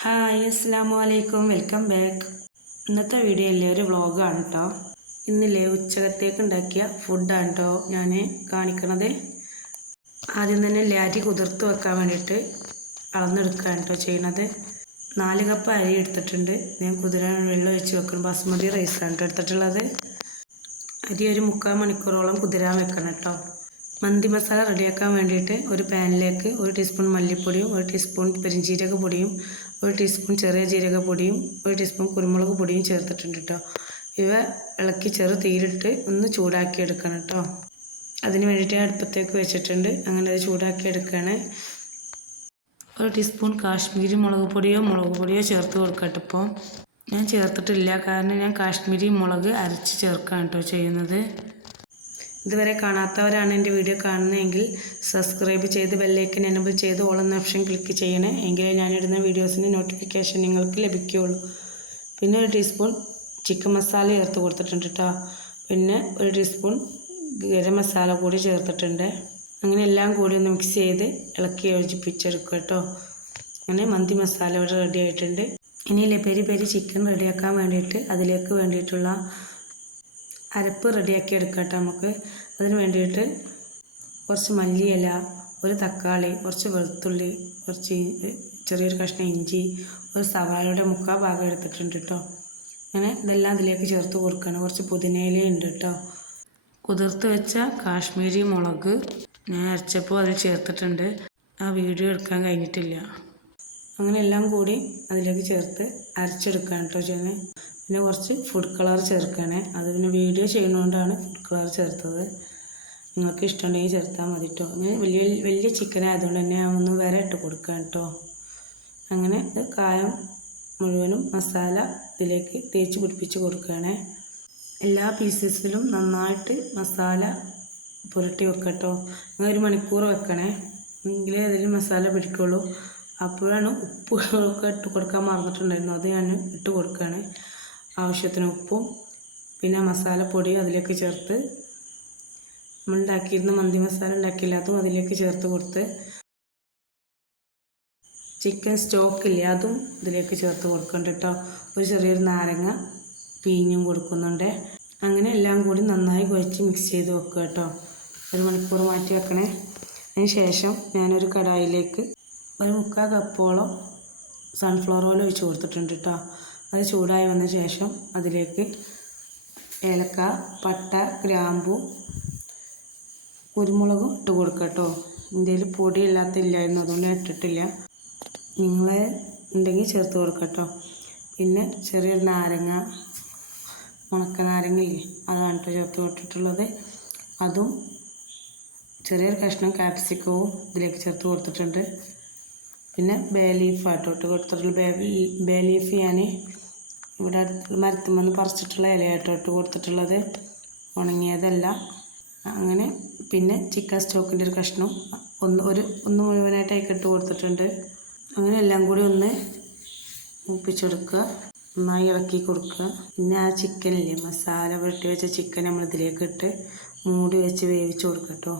Hi അസ്സലാമു അലൈക്കും, welcome back. ഇന്നത്തെ വീഡിയോയിലെ ഒരു വ്ളോഗാണ് കേട്ടോ. ഇന്നില്ലേ ഉച്ചകത്തേക്ക് ഉണ്ടാക്കിയ ഫുഡാണ് കേട്ടോ ഞാൻ കാണിക്കണത്. ആദ്യം തന്നെ അരി കുതിർത്ത് വെക്കാൻ വേണ്ടിയിട്ട് അളന്നെടുക്കുകയാണ് കേട്ടോ ചെയ്യണത്. 4 കപ്പ് അരി എടുത്തിട്ടുണ്ട്. ഞാൻ കുതിരാൻ വെള്ളം ഒഴിച്ച് വെക്കണം. ബാസ്മതി റൈസാണ് കേട്ടോ എടുത്തിട്ടുള്ളത്. അരി ഒരു 3/4 മണിക്കൂറോളം കുതിരാൻ വെക്കണം കേട്ടോ. മന്തി മസാല റെഡിയാക്കാൻ വേണ്ടിയിട്ട് ഒരു പാനിലേക്ക് 1 ടീസ്പൂൺ മല്ലിപ്പൊടിയും 1 ടീസ്പൂൺ പെരിഞ്ജീരക പൊടിയും 1 ടീസ്പൂൺ ചെറിയ ജീരക പൊടിയും 1 ടീസ്പൂൺ കുരുമുളക് പൊടിയും ചേർത്തിട്ടുണ്ട് കേട്ടോ. ഇവ ഇളക്കി ചെറു തീയിലിട്ട് ഒന്ന് ചൂടാക്കി എടുക്കണം കേട്ടോ. അതിന് വേണ്ടിയിട്ട് അടുപ്പത്തേക്ക് വെച്ചിട്ടുണ്ട്. അങ്ങനെ അത് ചൂടാക്കി എടുക്കുകയാണ്. 1 ടീസ്പൂൺ കാശ്മീരി മുളക് പൊടിയോ ചേർത്ത് കൊടുക്കട്ടെ. ഇപ്പോൾ ഞാൻ ചേർത്തിട്ടില്ല, കാരണം ഞാൻ കാശ്മീരി മുളക് അരച്ച് ചേർക്കുകയാണ് കേട്ടോ ചെയ്യുന്നത്. ഇതുവരെ കാണാത്തവരാണ് എൻ്റെ വീഡിയോ കാണുന്നതെങ്കിൽ സബ്സ്ക്രൈബ് ചെയ്ത് ബെല്ലൈക്കൻ എനേബിൾ ചെയ്ത് ഓൾ എന്ന ഓപ്ഷൻ ക്ലിക്ക് ചെയ്യണേ. എങ്കിലേ ഞാനിടുന്ന വീഡിയോസിൻ്റെ നോട്ടിഫിക്കേഷൻ നിങ്ങൾക്ക് ലഭിക്കുകയുള്ളൂ. പിന്നെ 1 ടീസ്പൂൺ ചിക്കൻ മസാല ചേർത്ത് കൊടുത്തിട്ടുണ്ട് കേട്ടോ. പിന്നെ 1 ടീസ്പൂൺ ഗരം മസാല കൂടി ചേർത്തിട്ടുണ്ട്. അങ്ങനെ എല്ലാം കൂടി ഒന്ന് മിക്സ് ചെയ്ത് ഇളക്കി യോജിപ്പിച്ചെടുക്കുക കേട്ടോ. അങ്ങനെ മന്തി മസാല ഇവിടെ റെഡി ആയിട്ടുണ്ട്. ഇനിയില്ലേ പെരി ചിക്കൻ റെഡിയാക്കാൻ വേണ്ടിയിട്ട് അതിലേക്ക് വേണ്ടിയിട്ടുള്ള അരപ്പ് റെഡിയാക്കി എടുക്കാം കേട്ടോ നമുക്ക്. അതിന് വേണ്ടിയിട്ട് കുറച്ച് മല്ലിയില, 1 തക്കാളി, കുറച്ച് വെളുത്തുള്ളി, കുറച്ച് ചെറിയൊരു കഷ്ണം ഇഞ്ചി, ഒരു സവാളയുടെ 3/4 ഭാഗം എടുത്തിട്ടുണ്ട് കേട്ടോ. അങ്ങനെ ഇതെല്ലാം അതിലേക്ക് ചേർത്ത് കൊടുക്കണം. കുറച്ച് പുതിനയില ഉണ്ട് കേട്ടോ. കുതിർത്ത് വെച്ച കാശ്മീരി മുളക് ഞാൻ അരച്ചപ്പോൾ അതിൽ ചേർത്തിട്ടുണ്ട്. ആ വീഡിയോ എടുക്കാൻ കഴിഞ്ഞിട്ടില്ല. അങ്ങനെ എല്ലാം കൂടി അതിലേക്ക് ചേർത്ത് അരച്ചെടുക്കാൻ കേട്ടോ ചെയ്യുന്നത്. പിന്നെ കുറച്ച് ഫുഡ് കളർ ചേർക്കണേ. അത് പിന്നെ വീഡിയോ ചെയ്യുന്നതുകൊണ്ടാണ് ഫുഡ് കളർ ചേർത്തത്. നിങ്ങൾക്ക് ഇഷ്ടമുണ്ടെങ്കിൽ ചേർത്താൽ മതി കേട്ടോ. അങ്ങനെ വലിയ ചിക്കൻ ആയതുകൊണ്ട് തന്നെ ഒന്ന് വരെ ഇട്ട് കൊടുക്കാം കേട്ടോ. അങ്ങനെ ഇത് കായം മുഴുവനും മസാല ഇതിലേക്ക് തേച്ച് പിടിപ്പിച്ച് കൊടുക്കുകയാണേ. എല്ലാ പീസസിലും നന്നായിട്ട് മസാല പുരട്ടി വെക്കട്ടോ. അങ്ങനെ 1 മണിക്കൂർ വെക്കണേ, എങ്കിലേ അതിൽ മസാല പിടിക്കുള്ളൂ. അപ്പോഴാണ് ഉപ്പ് ഒക്കെ ഇട്ട് കൊടുക്കാൻ മറന്നിട്ടുണ്ടായിരുന്നു, അത് ഞാൻ ഇട്ട് കൊടുക്കുകയാണ്. ആവശ്യത്തിന് ഉപ്പും പിന്നെ മസാലപ്പൊടിയും അതിലേക്ക് ചേർത്ത് നമ്മൾ ഉണ്ടാക്കിയിരുന്ന മന്തി മസാല ഉണ്ടാക്കിയില്ലാത്തതും അതിലേക്ക് ചേർത്ത് കൊടുത്ത് ചിക്കൻ സ്റ്റോക്കില്ലേ അതും ഇതിലേക്ക് ചേർത്ത് കൊടുക്കുന്നുണ്ട് കേട്ടോ. ഒരു ചെറിയൊരു നാരങ്ങ പിഴിഞ്ഞും കൊടുക്കുന്നുണ്ട്. അങ്ങനെ എല്ലാം കൂടി നന്നായി കുഴച്ച് മിക്സ് ചെയ്ത് വെക്കുക കേട്ടോ. 1 മണിക്കൂർ മാറ്റി വെക്കണേ. അതിന് ശേഷം ഞാനൊരു കടായിലേക്ക് 1/4 കപ്പോളം സൺഫ്ലവർ ഓയിൽ ഒഴിച്ച് കൊടുത്തിട്ടുണ്ട് കേട്ടോ. അത് ചൂടായി വന്ന ശേഷം അതിലേക്ക് ഏലക്ക, പട്ട, ഗ്രാമ്പു, കുരുമുളകും ഇട്ട് കൊടുക്കുക കേട്ടോ. എൻ്റെ കയ്യിൽ പൊടിയില്ലാത്തില്ലായിരുന്നു, അതുകൊണ്ട് ഞാൻ ഇട്ടിട്ടില്ല. നിങ്ങളെ ഉണ്ടെങ്കിൽ ചേർത്ത് കൊടുക്കുക കേട്ടോ. പിന്നെ ചെറിയൊരു നാരങ്ങ, ഉണക്കനാരങ്ങയില്ലേ അതാണ് കേട്ടോ ചേർത്ത് കൊടുത്തിട്ടുള്ളത്. അതും ചെറിയൊരു കഷ്ണം ക്യാപ്സിക്കവും ഇതിലേക്ക് ചേർത്ത് കൊടുത്തിട്ടുണ്ട്. പിന്നെ ബേ ലീഫ് ആട്ടോ ഇട്ട് കൊടുത്തിട്ടുള്ള ബേ ലീഫ് ഞാൻ ഇവിടെ മരത്തുമെന്ന് പറിച്ചിട്ടുള്ള ഇലയാട്ടോ ഇട്ട് കൊടുത്തിട്ടുള്ളത്, ഉണങ്ങിയതല്ല. അങ്ങനെ പിന്നെ ചിക്കൻ സ്റ്റോക്കിൻ്റെ ഒരു കഷ്ണം ഒന്ന് മുഴുവനായിട്ട് ഇട്ട് കൊടുത്തിട്ടുണ്ട്. അങ്ങനെ എല്ലാം കൂടി ഒന്ന് മൂപ്പിച്ചെടുക്കുക, നന്നായി ഇളക്കി കൊടുക്കുക. പിന്നെ ആ ചിക്കനില്ലേ മസാല പുരട്ടി വെച്ച ചിക്കൻ നമ്മളിതിലേക്ക് ഇട്ട് മൂടി വെച്ച് വേവിച്ച് കൊടുക്കുക കേട്ടോ.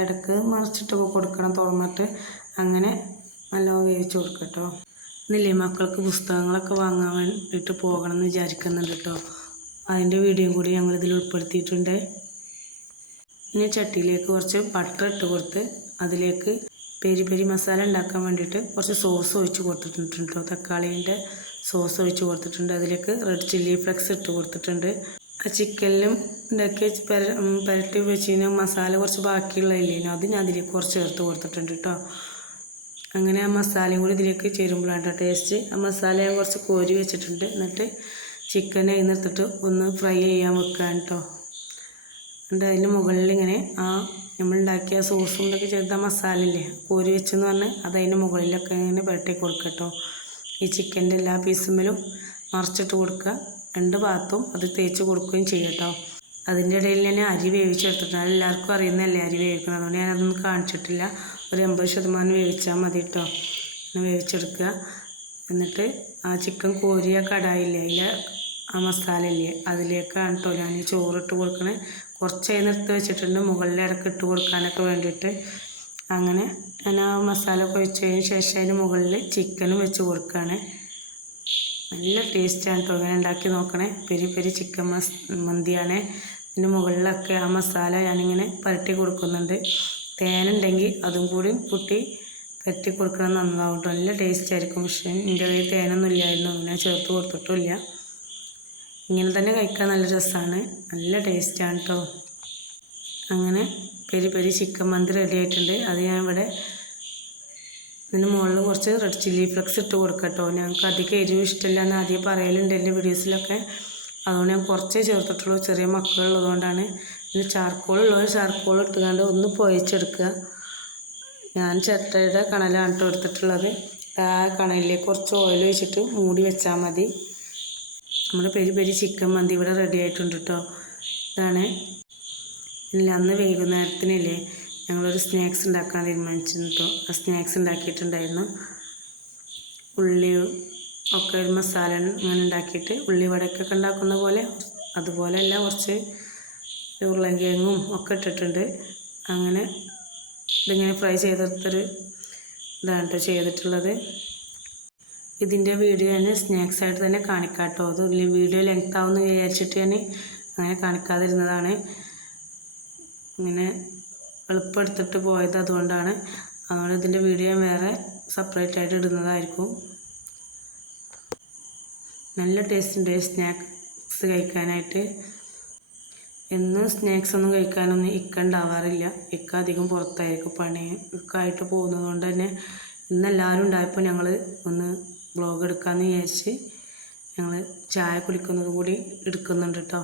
ഇടയ്ക്ക് മറിച്ചിട്ടൊക്കെ കൊടുക്കണം തുറന്നിട്ട്. അങ്ങനെ നല്ലോണം വേവിച്ച് കൊടുക്കുക കേട്ടോ. ഇന്നില്ലേ മക്കൾക്ക് പുസ്തകങ്ങളൊക്കെ വാങ്ങാൻ വേണ്ടിയിട്ട് പോകണം എന്ന് വിചാരിക്കുന്നുണ്ട് കേട്ടോ. അതിൻ്റെ വീഡിയോയും കൂടി ഞങ്ങളിതിൽ ഉൾപ്പെടുത്തിയിട്ടുണ്ട്. ഇനി ചട്ടിയിലേക്ക് കുറച്ച് ബട്ടർ ഇട്ട് കൊടുത്ത് അതിലേക്ക് പെരി മസാല ഉണ്ടാക്കാൻ വേണ്ടിയിട്ട് കുറച്ച് സോസ് ഒഴിച്ച് കൊടുത്തിട്ടുണ്ട് കേട്ടോ. തക്കാളീൻ്റെ സോസ് ഒഴിച്ച് കൊടുത്തിട്ടുണ്ട്. അതിലേക്ക് റെഡ് ചില്ലി ഫ്ലെക്സ് ഇട്ട് കൊടുത്തിട്ടുണ്ട്. ആ ചിക്കനിലും ഉണ്ടാക്കി പുരട്ടി വെച്ചിന് മസാല കുറച്ച് ബാക്കിയുള്ളതില്ലേനോ അത് ഞാൻ അതിലേക്ക് കുറച്ച് ചേർത്ത് കൊടുത്തിട്ടുണ്ട് കേട്ടോ. അങ്ങനെ ആ മസാലയും കൂടി ഇതിലേക്ക് ചേരുമ്പോഴാണ് കേട്ടോ ടേസ്റ്റ്. ആ മസാല ഞാൻ കുറച്ച് കോരി വെച്ചിട്ടുണ്ട്. എന്നിട്ട് ചിക്കനെ അതിനെടുത്തിട്ട് ഒന്ന് ഫ്രൈ ചെയ്യാൻ വെക്കാൻ കേട്ടോ. എന്നിട്ട് അതിൻ്റെ മുകളിൽ ഇങ്ങനെ ആ നമ്മളുണ്ടാക്കിയ സോസും ഇതൊക്കെ ചേർത്ത മസാല ഇല്ലേ കോരി വെച്ചെന്ന് പറഞ്ഞാൽ അത് അതിൻ്റെ മുകളിലൊക്കെ ഇങ്ങനെ പുരട്ടി കൊടുക്കുക കേട്ടോ. ഈ ചിക്കൻ്റെ എല്ലാ പീസുമ്മലും മറിച്ചിട്ട് കൊടുക്കുക. 2 ഭാഗത്തും അത് തേച്ച് കൊടുക്കുകയും ചെയ്യും കേട്ടോ. അതിൻ്റെ ഇടയിൽ ഞാൻ അരി വേവിച്ചെടുത്തിട്ടുണ്ട്. അതെല്ലാവർക്കും അറിയുന്നതല്ലേ അരി വേവിക്കണം, അതുകൊണ്ട് ഞാനതൊന്നും കാണിച്ചിട്ടില്ല. ഒരു 80% വേവിച്ചാൽ മതി കേട്ടോ. വേവിച്ചെടുക്കുക. എന്നിട്ട് ആ ചിക്കൻ കോരിയ കടായില്ലേ അതിൽ ആ മസാല ഇല്ലേ അതിലേക്കാണ് കേട്ടോ ഞാൻ ഈ ചോറിട്ട് കൊടുക്കണേ. കുറച്ച് നിർത്തി വെച്ചിട്ടുണ്ട് മുകളിൽ ഇടയ്ക്ക് ഇട്ട് കൊടുക്കാനൊക്കെ വേണ്ടിയിട്ട്. അങ്ങനെ ഞാൻ ആ മസാല ഒക്കെ ഒഴിച്ചതിന് ശേഷം അതിന് മുകളിൽ ചിക്കനും വെച്ച് കൊടുക്കുകയാണ്. നല്ല ടേസ്റ്റാണ് കേട്ടോ. ഇങ്ങനെ ഉണ്ടാക്കി നോക്കണേ. പെരി പെരി ചിക്കൻ മന്തിയാണ്. ഇതിൻ്റെ മുകളിലൊക്കെ ആ മസാല ഞാനിങ്ങനെ പുരട്ടി കൊടുക്കുന്നുണ്ട്. തേനുണ്ടെങ്കിൽ അതും കൂടി കുട്ടി പുരട്ടി കൊടുക്കണം, നന്നാവും കേട്ടോ. നല്ല ടേസ്റ്റ് ആയിരിക്കും. പക്ഷേ എൻ്റെ കയ്യിൽ തേനൊന്നും ഇല്ലായിരുന്നു, ഞാൻ ചേർത്ത് കൊടുത്തിട്ടില്ല. ഇങ്ങനെ തന്നെ കഴിക്കാൻ നല്ല രസമാണ്, നല്ല ടേസ്റ്റാണ് കേട്ടോ. അങ്ങനെ പെരി പെരി ചിക്കൻ മന്തി റെഡി ആയിട്ടുണ്ട്. അത് ഞാൻ ഇവിടെ ഇതിന് മുകളിൽ കുറച്ച് റെഡ് ചില്ലി ഫ്ലെക്സ് ഇട്ട് കൊടുക്കാം കേട്ടോ. ഞങ്ങൾക്ക് അധികം എരിവ് ഇഷ്ടമില്ല എന്ന് ആദ്യം പറയലുണ്ട് എൻ്റെ വീഡിയോസിലൊക്കെ. അതുകൊണ്ട് ഞാൻ കുറച്ചേ ചേർത്തിട്ടുള്ളൂ, ചെറിയ മക്കളുള്ളതുകൊണ്ടാണ്. പിന്നെ ചാർക്കോളുള്ളവർ ചാർക്കോൾ ഇട്ടുകൊണ്ട് ഒന്ന് പൊയച്ചെടുക്കുക. ഞാൻ ചിരട്ടയുടെ കണലാണ് കേട്ടോ എടുത്തിട്ടുള്ളത്. ആ കണലിലേക്ക് കുറച്ച് ഓയിൽ ഒഴിച്ചിട്ട് മൂടി വെച്ചാൽ മതി. നമ്മുടെ പെരി പെരി ചിക്കൻ മന്തി ഇവിടെ റെഡി ആയിട്ടുണ്ട് കേട്ടോ. ഇതാണ്. ഇല്ല, അന്ന് വൈകുന്നേരത്തിനില്ലേ ഞങ്ങളൊരു സ്നാക്സ് ഉണ്ടാക്കാൻ തീരുമാനിച്ചിരുന്നു കേട്ടോ. ആ സ്നാക്സ് ഉണ്ടാക്കിയിട്ടുണ്ടായിരുന്നു. ഉള്ളി ഒക്കെ ഒരു മസാല ഇങ്ങനെ ഉണ്ടാക്കിയിട്ട് ഉള്ളി വടക്കൊക്കെ ഉണ്ടാക്കുന്ന പോലെ അതുപോലെയല്ല, കുറച്ച് ഉരുളൻകിഴങ്ങും ഒക്കെ ഇട്ടിട്ടുണ്ട്. അങ്ങനെ ഇതിങ്ങനെ ഫ്രൈ ചെയ്തെടുത്തൊരു ഇതാണ് കേട്ടോ ചെയ്തിട്ടുള്ളത്. ഇതിൻ്റെ വീഡിയോ ഞാൻ സ്നാക്സ് ആയിട്ട് തന്നെ കാണിക്കാം കേട്ടോ. അത് വീഡിയോ ലെങ്ത് ആവുമെന്ന് വിചാരിച്ചിട്ട് ഞാൻ അങ്ങനെ കാണിക്കാതിരുന്നതാണ്. ഇങ്ങനെ എളുപ്പമെടുത്തിട്ട് പോയത് അതുകൊണ്ടാണ്. അതുകൊണ്ട് ഇതിൻ്റെ വീഡിയോ ഞാൻ വേറെ സെപ്പറേറ്റ് ആയിട്ട് ഇടുന്നതായിരിക്കും. നല്ല ടേസ്റ്റ് ഉണ്ട് സ്നാക്സ് കഴിക്കാനായിട്ട്. എന്നും സ്നാക്സ് ഒന്നും കഴിക്കാനൊന്നും ഇക്ക ഉണ്ടാവാറില്ല. ഇക്ക അധികം പുറത്തായിരിക്കും, പണി ഒക്കെ ആയിട്ട് പോകുന്നത് കൊണ്ട് തന്നെ ഇന്നെല്ലാവരും ഉണ്ടായപ്പോൾ ഞങ്ങൾ ഒന്ന് വ്ളോഗ് എടുക്കാമെന്ന് വിചാരിച്ച് ഞങ്ങൾ ചായ കുടിക്കുന്നത് കൂടി എടുക്കുന്നുണ്ട് കേട്ടോ.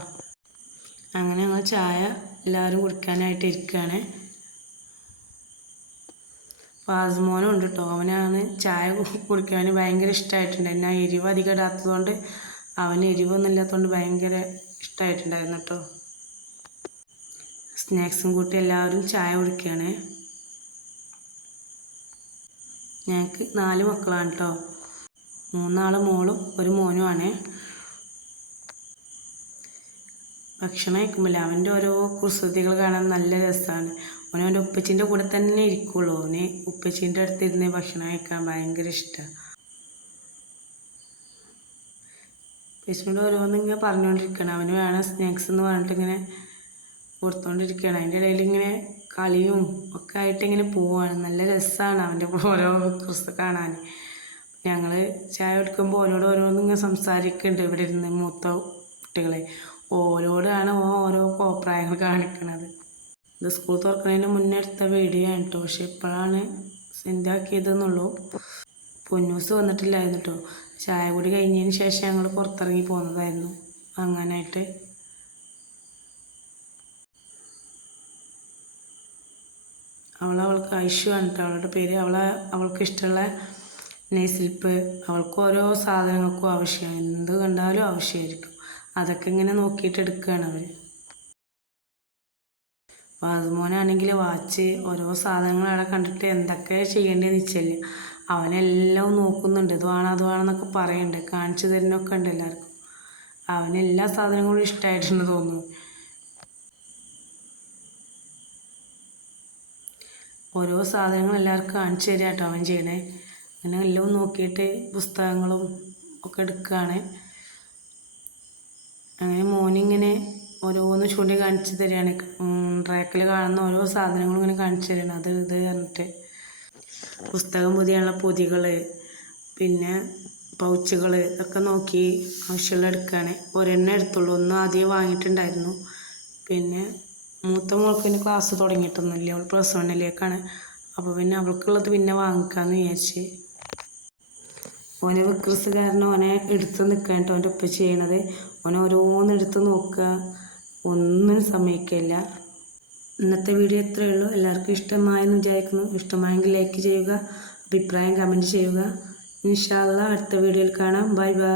അങ്ങനെ ഞങ്ങൾ ചായ എല്ലാവരും കുടിക്കാനായിട്ട് ഇരിക്കുകയാണ്. പാസ്മോനും ഉണ്ട് കേട്ടോ. അവനാണ് ചായ കുടിക്കാൻ ഭയങ്കര ഇഷ്ടമായിട്ടുണ്ട്. എന്നാ എരിവ് അധികം ഇടാത്തതുകൊണ്ട് അവന് എരിവൊന്നും ഇല്ലാത്തതുകൊണ്ട് ഭയങ്കര ഇഷ്ടമായിട്ടുണ്ടായിരുന്നു കേട്ടോ. സ്നാക്സും കൂട്ടി എല്ലാവരും ചായ കുടിക്കുകയാണ്. ഞങ്ങൾക്ക് 4 മക്കളാണ് കേട്ടോ. 3 മോളും 1 മോനുമാണ്. ഭക്ഷണം കഴിക്കുമ്പോൾ അവൻ്റെ ഓരോ കുസൃതികൾ കാണാൻ നല്ല രസമാണ്. അവൻ്റെ ഉപ്പച്ചീൻ്റെ കൂടെ തന്നെ ഇരിക്കുള്ളൂ. അവന് ഉപ്പച്ചീൻ്റെ അടുത്തിരുന്ന് ഭക്ഷണം കഴിക്കാൻ ഭയങ്കര ഇഷ്ടമാണ്. ഉപ്പച്ചീനോട് ഓരോന്നിങ്ങനെ പറഞ്ഞുകൊണ്ടിരിക്കണം. അവന് വേണം സ്നാക്സ് എന്ന് പറഞ്ഞിട്ട് ഇങ്ങനെ കൊടുത്തുകൊണ്ടിരിക്കുകയാണ്. അതിൻ്റെ ഇടയിൽ ഇങ്ങനെ കളിയും ഒക്കെ ആയിട്ട് ഇങ്ങനെ പോവുകയാണ്. നല്ല രസമാണ് അവൻ്റെ ഓരോ കുസൃതി കാണാൻ. ഞങ്ങൾ ചായ കുടിക്കുമ്പോൾ ഓരോട് ഓരോന്നിങ്ങനെ സംസാരിക്കുന്നുണ്ട് ഇവിടെ ഇരുന്ന്. മൂത്ത കുട്ടികളെ ഓരോടാണ് ഓരോ കോപ്രായങ്ങൾ കാണിക്കണത്. ഇത് സ്കൂൾ തുറക്കുന്നതിന് മുന്നേ എടുത്ത വീഡിയോ ആണ് കേട്ടോ. പക്ഷെ ഇപ്പോഴാണ് സെൻഡ് ആക്കിയതെന്നുള്ളൂ. പൊന്നൂസ് വന്നിട്ടില്ലായിരുന്നു കേട്ടോ. ചായ കൂടി കഴിഞ്ഞതിന് ശേഷം ഞങ്ങൾ പുറത്തിറങ്ങി പോകുന്നതായിരുന്നു അങ്ങനായിട്ട്. അവൾക്ക് ഐഷു ആണ് കേട്ടോ അവളുടെ പേര്. അവൾക്ക് ഇഷ്ടമുള്ള നെയ്സിൽപ്പ്, അവൾക്ക് ഓരോ സാധനങ്ങൾക്കും ആവശ്യമാണ്. എന്ത് കണ്ടാലും ആവശ്യമായിരിക്കും. അതൊക്കെ ഇങ്ങനെ നോക്കിയിട്ട് എടുക്കുകയാണ് അവർ. പാസ്മോനാണെങ്കിൽ വാച്ച് ഓരോ സാധനങ്ങൾ അവിടെ കണ്ടിട്ട് എന്തൊക്കെ ചെയ്യേണ്ടതെന്ന് വെച്ചില്ല. അവനെല്ലാം നോക്കുന്നുണ്ട്. ഇത് വേണം അത് വേണമെന്നൊക്കെ പറയുന്നുണ്ട്. കാണിച്ചു തരുന്നൊക്കെ ഉണ്ട് എല്ലാവർക്കും. അവനെല്ലാ സാധനങ്ങളും ഇഷ്ടമായിട്ടുണ്ട് തോന്നുന്നു. ഓരോ സാധനങ്ങൾ എല്ലാവർക്കും കാണിച്ചു തരിക കേട്ടോ അവൻ ചെയ്യണേ. അങ്ങനെ എല്ലാം നോക്കിയിട്ട് പുസ്തകങ്ങളും ഒക്കെ എടുക്കുകയാണ്. അങ്ങനെ മോനിങ്ങനെ ഓരോന്ന് ചൂണ്ടി കാണിച്ചു തരികയാണ്. റാക്കിൽ കാണുന്ന ഓരോ സാധനങ്ങളും ഇങ്ങനെ കാണിച്ചു തരികയാണ്. അത് ഇത് പറഞ്ഞിട്ട് പുസ്തകം പൊതിയാനുള്ള പൊതികൾ, പിന്നെ പൗച്ചുകൾ ഒക്കെ നോക്കി ആവശ്യമുള്ള എടുക്കുകയാണ്. ഒരെണ്ണം എടുത്തുള്ളൂ, ഒന്നും ആദ്യം വാങ്ങിയിട്ടുണ്ടായിരുന്നു. പിന്നെ മൂത്ത മോൾക്ക് പിന്നെ ക്ലാസ് തുടങ്ങിയിട്ടൊന്നുമില്ല, അവൾ +1 അപ്പോൾ പിന്നെ അവൾക്കുള്ളത് പിന്നെ വാങ്ങിക്കാമെന്ന് വിചാരിച്ച്. ഓനെ വിക്രസ് കാരണം ഓനെ എടുത്ത് നിൽക്കാൻ കേട്ടോ അവൻ്റെ ഒപ്പം ചെയ്യണത്. ഓനെ ഓരോന്ന് എടുത്ത് നോക്കുക, ഒന്നും സമ്മതിക്കില്ല. ഇന്നത്തെ വീഡിയോ ഇത്രയേ ഉള്ളൂ. എല്ലാവർക്കും ഇഷ്ടമായെന്ന് വിചാരിക്കുന്നു. ഇഷ്ടമായെങ്കിൽ ലൈക്ക് ചെയ്യുക, അഭിപ്രായം കമൻറ്റ് ചെയ്യുക. ഇൻഷാ അല്ലാഹ് അടുത്ത വീഡിയോയിൽ കാണാം. Bye bye.